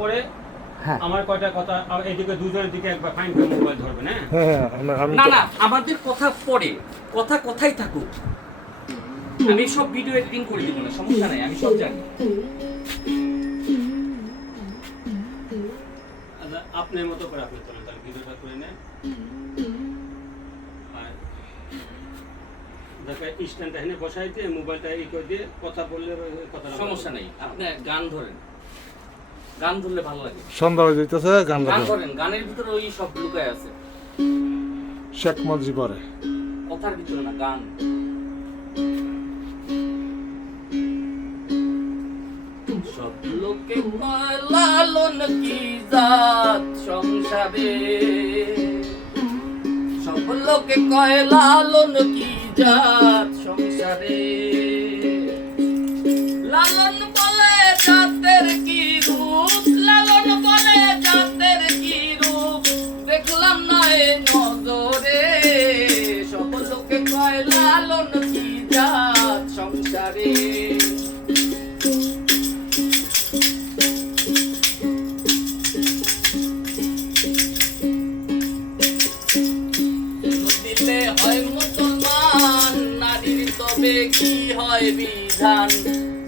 পরে হ্যাঁ আমার কয়টা কথা এইদিকে দুজনের দিকে একবার ফাইন করে মোবাইল ধরবেন। হ্যাঁ না না আমাদের কথা পরে কথা কথাই থাকুক। আমি সব ভিডিও এডিটিং করে দিব না, সমস্যা নাই, আমি সব জানি। আচ্ছা আপনার মতো করে আপনি তোলেন, তাহলে ভিডিওটা করে নেন। আর দেখে স্ট্যান্ডটা এখানে বসাই দিয়ে মোবাইলটা ই করে দিয়ে কথা বললে কথা সমস্যা নাই, আপনি গান ধরেন, গান ধরলে ভালো লাগে। সন্ধ্যা হয়ে যাইতেছে, গান গান গাবে ধরেন, গানের ভিতরে ওই সব লুকায় আছে, শেখ মজি পরে কথার ভিতরে না, গান। সব লোকে কয় লালন কি জাত সংসারে, সব লোকে কয় লালন কি জাত সংসারে। লালন বলে জাতের কি রূপ, লালন বলে জাতের কি রূপ, দেখলাম না এ নজরে। সব লোকে কয় লালন কি জাত সংসারে। দিতে হয় মুসলমান নারীর তবে কি হয় বিধান,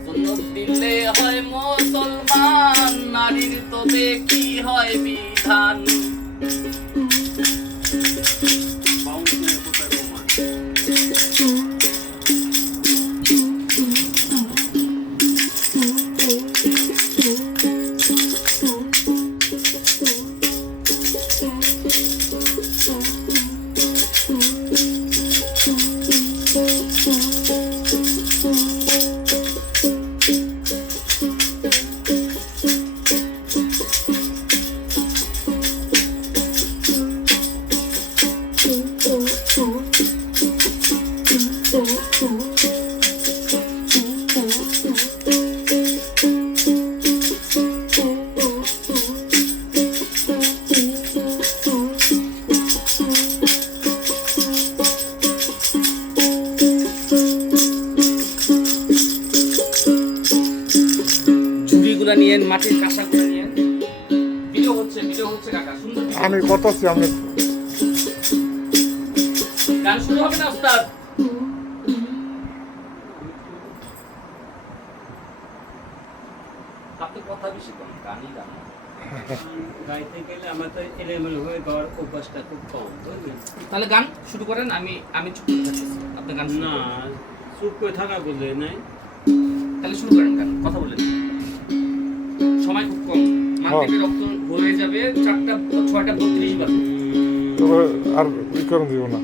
সুন্নত দিলে হয় মুসলমান নারীর তবে কি হয় বিধান। ঝুড়িগুলা নিয়ে মাটির কাঁসাগুলা নিয়ে ভিডিও হচ্ছে কাকা, সুন্দর আমি করতেছি। আমি গান শুরু হবে না ওস্তাদ? আপনি কথা বেশি কম, গানই গান। গাইতে গেলে আমার তো এলোমেলো হয়ে যাওয়ার অভ্যাসটা খুব কম, বুঝলেন? তাহলে গান শুরু করেন, আমি চুপ করে থাকতেছি, আপনি গান শুরু না করেন। চুপ করে থাকা বলে নাই। তাহলে শুরু করেন গান, কথা বলেন, সময় খুব কম, মাটিতে রক্ত হয়ে যাবে 6:32 বাজে। তবে আর ই করে দিব না।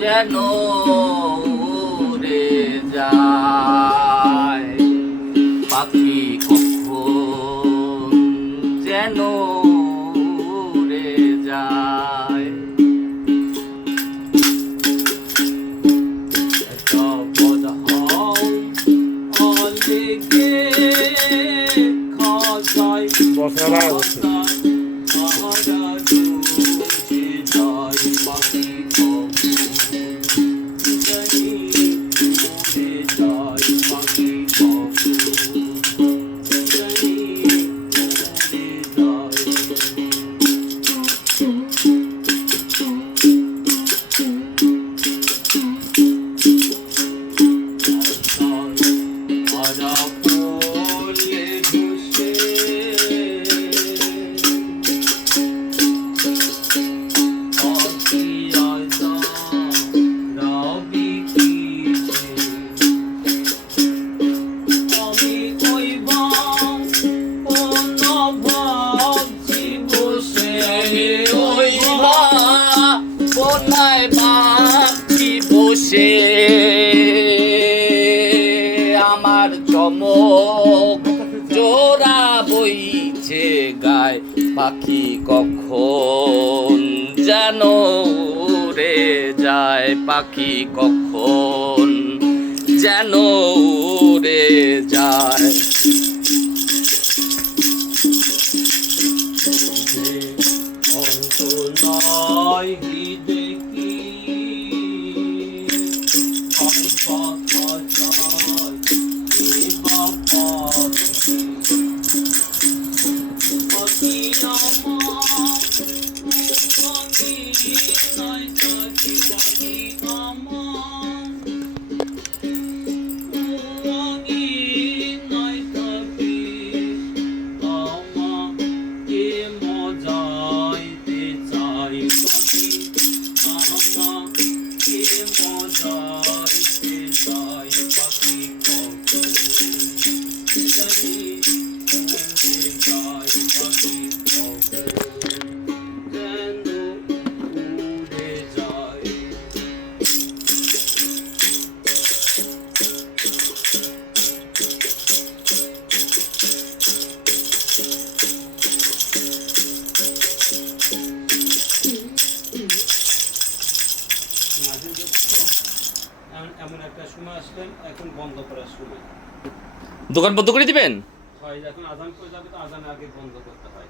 যেন উড়ে যায় পাখি, কখন যেন উড়ে যায়। বছরা হচ্ছে গায় পাখি কখন যেন উড়ে যায়, পাখি কখন যেন উড়ে যায়। অন্ত নয় হৃদে কি এমন একটা সময় আসলেন, এখন বন্ধ করার সময়। দোকান বন্ধ করে দিবেন? হয়, এখন আজান করে যাবে তো আজান আগে বন্ধ করতে হয়।